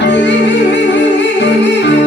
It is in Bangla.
ti.